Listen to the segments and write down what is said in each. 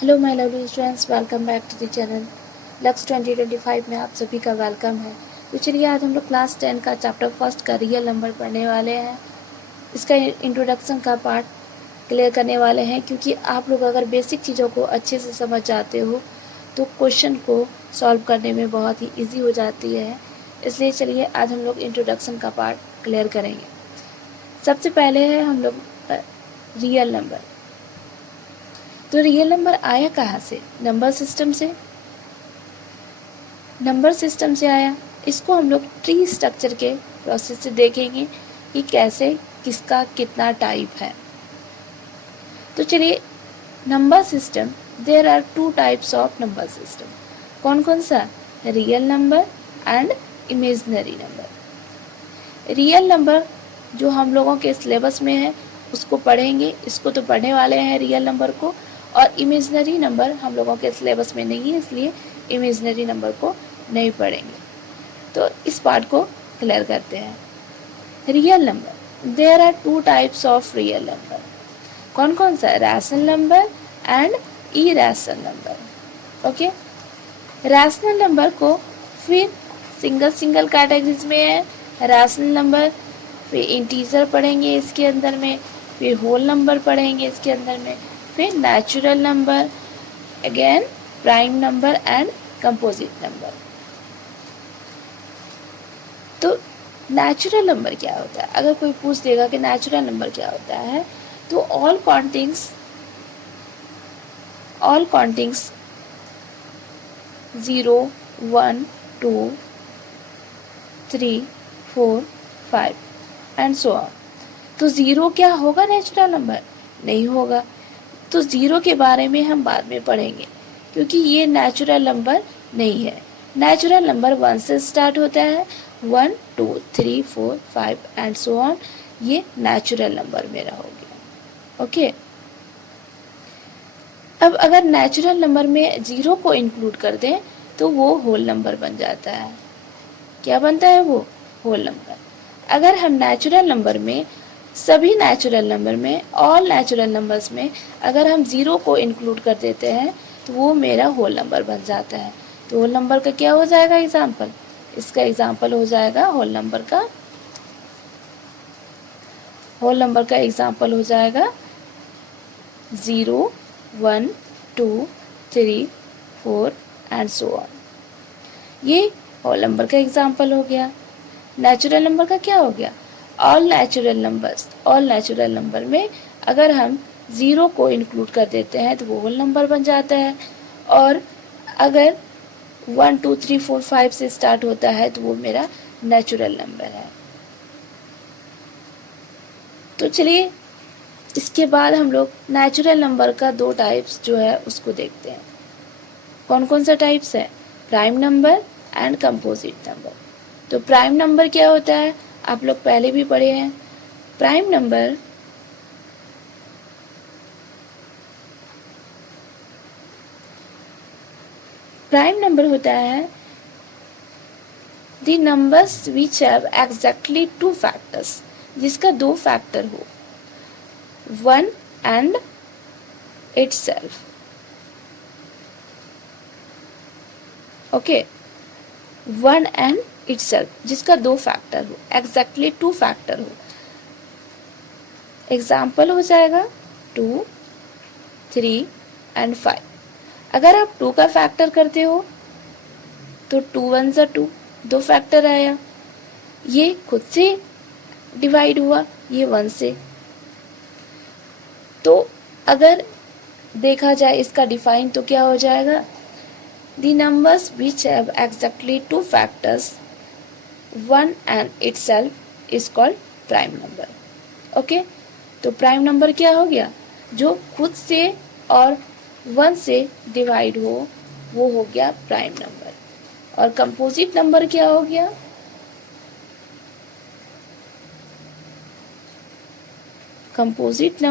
Hello my lovely students, welcome back to the channel. लक्स 2025 में आप सभी का वेलकम है। तो चलिए आज हम लोग क्लास 10 का चैप्टर फर्स्ट का रियल नंबर पढ़ने वाले हैं। इसका इंट्रोडक्शन का पार्ट क्लियर करने वाले हैं, क्योंकि आप लोग अगर बेसिक चीज़ों को अच्छे से समझ जाते हो तो क्वेश्चन को सॉल्व करने में बहुत ही ईजी हो जाती है। इसलिए चलिए आज हम लोग इंट्रोडक्शन का पार्ट क्लियर करेंगे। सबसे पहले है हम लोग रियल नंबर। तो रियल नंबर आया कहाँ से? नंबर सिस्टम से। नंबर सिस्टम से आया। इसको हम लोग ट्री स्ट्रक्चर के प्रोसेस से देखेंगे कि कैसे किसका कितना टाइप है। तो चलिए, number system, there are two types of number system. कौन कौन सा? Real number and imaginary number. Real number जो हम लोगों के सिलेबस में है उसको पढ़ेंगे, इसको तो पढ़ने वाले हैं रियल नंबर को। और इमेजिनरी नंबर हम लोगों के सिलेबस में नहीं है, इसलिए इमेजिनरी नंबर को नहीं पढ़ेंगे। तो इस पार्ट को क्लियर करते हैं। Real number, there are two types of real number. कौन कौन सा? Rational number and irrational number. Okay, rational number को फिर सिंगल कैटेगरीज में है। रैशनल नंबर, फिर इंटीजर पढ़ेंगे इसके अंदर में, फिर होल नंबर पढ़ेंगे इसके अंदर में, फिर natural number, again prime number and composite number. तो नेचुरल नंबर क्या होता है? अगर कोई पूछ देगा कि नेचुरल नंबर क्या होता है, तो all countings 0, 1, 2, 3, 4, 5 and so on. तो ज़ीरो क्या होगा नेचुरल नंबर? नहीं होगा। तो ज़ीरो के बारे में हम बाद में पढ़ेंगे, क्योंकि ये नेचुरल नंबर नहीं है। नेचुरल नंबर 1 से स्टार्ट होता है, 1, 2, 3, 4, 5 एंड सो ऑन। ये नेचुरल नंबर मेरा हो गया। ओके, अब अगर नेचुरल नंबर में ज़ीरो को इंक्लूड कर दें तो वो होल नंबर बन जाता है। क्या बनता है वो? Whole number. अगर हम नेचुरल नंबर में, सभी नेचुरल नंबर में, ऑल नेचुरल नंबर्स में अगर हम ज़ीरो को इंक्लूड कर देते हैं तो वो मेरा होल नंबर बन जाता है। तो होल नंबर का क्या हो जाएगा एग्जाम्पल? इसका एग्जाम्पल हो जाएगा होल नंबर का एग्जाम्पल हो जाएगा 0, 1, 2, 3, 4 एंड सो ऑन। ये होल नंबर का एग्जाम्पल हो गया। नेचुरल नंबर का क्या हो गया? ऑल नेचुरल नंबर में अगर हम ज़ीरो को इंक्लूड कर देते हैं तो वो होल नंबर बन जाता है। और अगर 1, 2, 3, 4, 5 से स्टार्ट होता है तो वो मेरा नेचुरल नंबर है। तो चलिए, इसके बाद हम लोग नेचुरल नंबर का दो टाइप्स जो है उसको देखते हैं। कौन कौन सा टाइप्स है? Prime number and composite number. तो प्राइम नंबर क्या होता है? आप लोग पहले भी पढ़े हैं। प्राइम नंबर होता है the numbers which have exactly two factors, जिसका दो फैक्टर हो, 1 and itself। Okay, 1 and itself, जिसका दो फैक्टर हो, एग्जैक्टली टू फैक्टर हो। एग्जाम्पल हो जाएगा 2, 3 एंड 5। अगर आप 2 का फैक्टर करते हो तो 2 1 ज़ा 2, दो फैक्टर आया। ये खुद से डिवाइड हुआ, ये 1 से। तो अगर देखा जाए इसका डिफाइन तो क्या हो जाएगा? The numbers which have exactly two factors, 1 and itself is called prime number. Okay, तो प्राइम नंबर क्या हो गया? जो खुद से और 1 से डिवाइड हो, वो हो गया प्राइम नंबर। और कंपोजिट नंबर क्या हो गया? कंपोजिट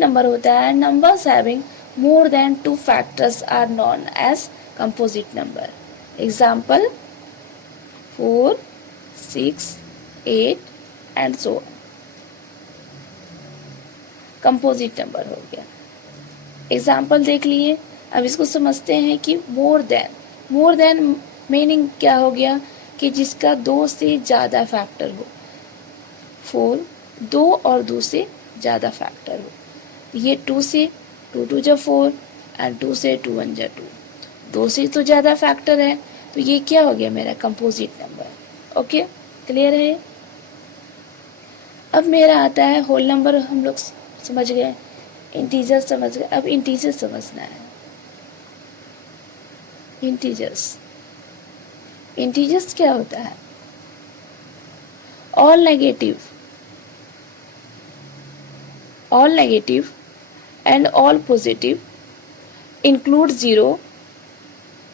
नंबर होता है numbers having more than 2 factors are known as composite number. Example 4, 6, 8 and so on. Composite number हो गया। एग्जाम्पल देख लिए। अब इसको समझते हैं कि मोर देन मीनिंग क्या हो गया कि जिसका 2 से ज़्यादा फैक्टर हो। 4 2 और 2 से ज़्यादा फैक्टर हो। ये 2 से 2 2 जा 4 एंड 2 से 2 1 जा 2, 2 से तो ज़्यादा फैक्टर है, तो ये क्या हो गया मेरा कंपोजिट नंबर। ओके, क्लियर है। अब मेरा आता है होल नंबर, हम लोग समझ गए, इंटीजर समझ गए। अब इंटीजर समझना है। इंटीजर्स क्या होता है? All negative and all positive include 0,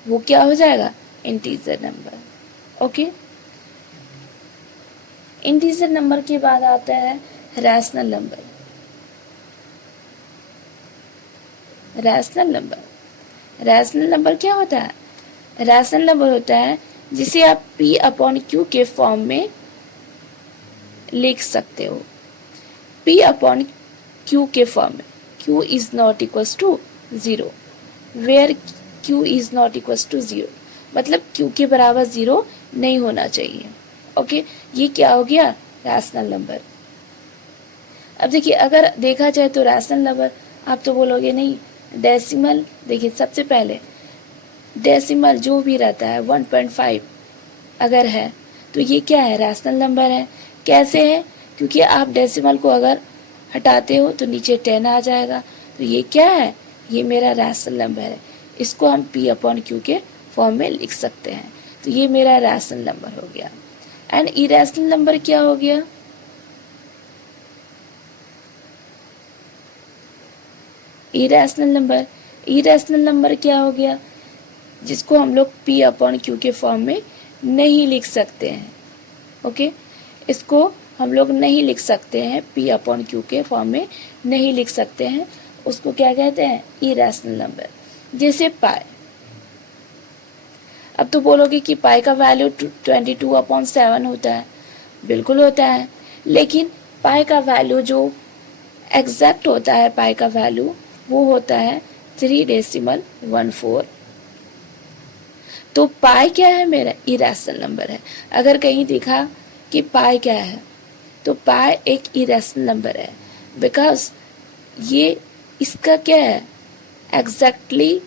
वो क्या हो जाएगा? Integer number. Okay, integer number के बाद आता है रैशनल नंबर। रैशनल नंबर क्या होता है? रैशनल नंबर होता है जिसे आप P/Q के फॉर्म में लिख सकते हो। P/Q के फॉर्म में Q is not equals to 0, where Q is not equals to 0, मतलब Q के बराबर 0 नहीं होना चाहिए। ओके, ये क्या हो गया? Rational number. अब देखिए, अगर देखा जाए तो रैशनल नंबर, आप तो बोलोगे नहीं डेसिमल। देखिए, सबसे पहले डेसिमल जो भी रहता है 1.5 अगर है तो ये क्या है? रैशनल नंबर है। कैसे है? क्योंकि आप डेसिमल को अगर हटाते हो तो नीचे 10 आ जाएगा, तो ये क्या है? ये मेरा रैशनल नंबर है। इसको हम P/Q के फॉर्म में लिख सकते हैं, तो ये मेरा रैशनल नंबर हो गया। एंड इरेशनल नंबर क्या हो गया? इरेशनल नंबर क्या हो गया? जिसको हम लोग P/Q के फॉर्म में नहीं लिख सकते हैं। ओके, इसको हम लोग नहीं लिख सकते हैं, P/Q के फॉर्म में नहीं लिख सकते हैं। उसको क्या कहते हैं? Irrational number. जैसे पाई। अब तो बोलोगे कि पाई का वैल्यू 22/7 होता है। बिल्कुल होता है, लेकिन पाई का वैल्यू जो एग्जैक्ट होता है, पाई का वैल्यू वो होता है 3.14। तो पाई क्या है? मेरा इरेशनल नंबर है। अगर कहीं दिखा कि पाई क्या है, तो पाई एक इरेशनल नंबर है, बिकॉज ये इसका क्या है? एग्जैक्टली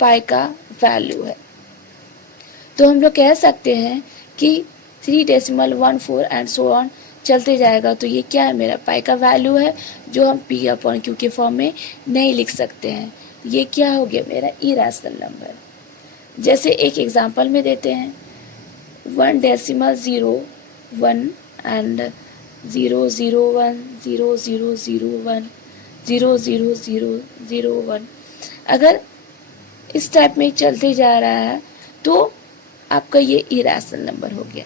पाई का वैल्यू है। तो हम लोग कह सकते हैं कि 3.14 एंड सो ऑन चलते जाएगा, तो ये क्या है? मेरा पाई का वैल्यू है, जो हम P/Q के फॉर्म में नहीं लिख सकते हैं। ये क्या हो गया? मेरा इरेशनल नंबर। जैसे एक एग्जांपल में देते हैं, 1.01 एंड 0.001 अगर इस टाइप में चलते जा रहा है तो आपका ये इरेशनल नंबर हो गया।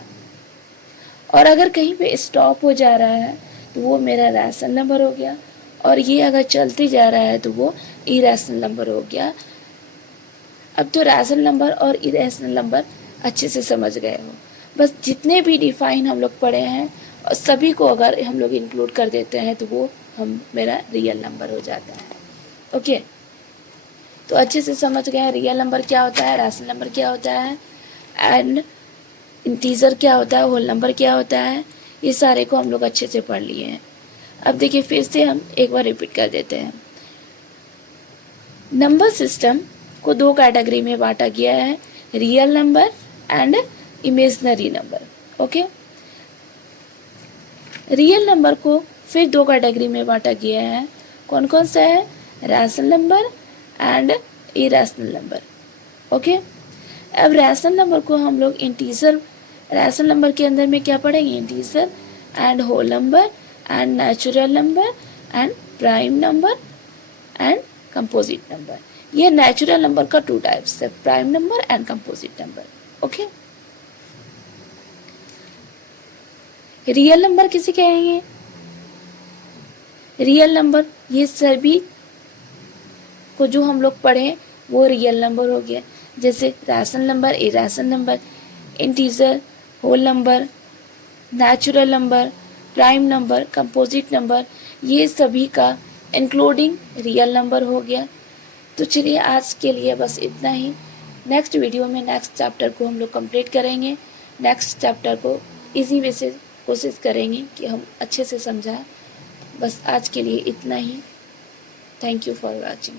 और अगर कहीं पे स्टॉप हो जा रहा है तो वो मेरा रैशनल नंबर हो गया, और ये अगर चलते जा रहा है तो वो इरेशनल नंबर हो गया। अब तो रैशनल नंबर और इरेशनल नंबर अच्छे से समझ गए हो। बस जितने भी डिफाइन हम लोग पढ़े हैं और सभी को अगर हम लोग इंक्लूड कर देते हैं तो वो मेरा रियल नंबर हो जाता है। ओके, तो अच्छे से समझ गए रियल नंबर क्या होता है, रैशनल नंबर क्या होता है, एंड इंटीजर क्या होता है, होल नंबर क्या होता है। ये सारे को हम लोग अच्छे से पढ़ लिए हैं। अब देखिए, फिर से हम एक बार रिपीट कर देते हैं। नंबर सिस्टम को 2 कैटेगरी में बांटा गया है, real number and imaginary number. Okay, real number को फिर 2 कैटेगरी में बांटा गया है। कौन कौन सा है? Rational number and irrational number. Okay, अब रैशनल नंबर को हम लोग इंटीजर, रैशनल नंबर के अंदर में क्या पढ़ेंगे? Integer and whole number and natural number and prime number and composite number. ये नेचुरल नंबर का 2 टाइप्स है, prime number and composite number. Okay, real number किसे कहेंगे? रियल नंबर ये सभी को जो हम लोग पढ़े वो रियल नंबर हो गया। जैसे rational number, irrational number, integer, whole number, natural number, prime number, composite number, ये सभी का इंक्लूडिंग रियल नंबर हो गया। तो चलिए आज के लिए बस इतना ही। नेक्स्ट वीडियो में नेक्स्ट चैप्टर को हम लोग कंप्लीट करेंगे। नेक्स्ट चैप्टर को इजी वे से कोशिश करेंगे कि हम अच्छे से समझाएं। बस आज के लिए इतना ही। Thank you for watching.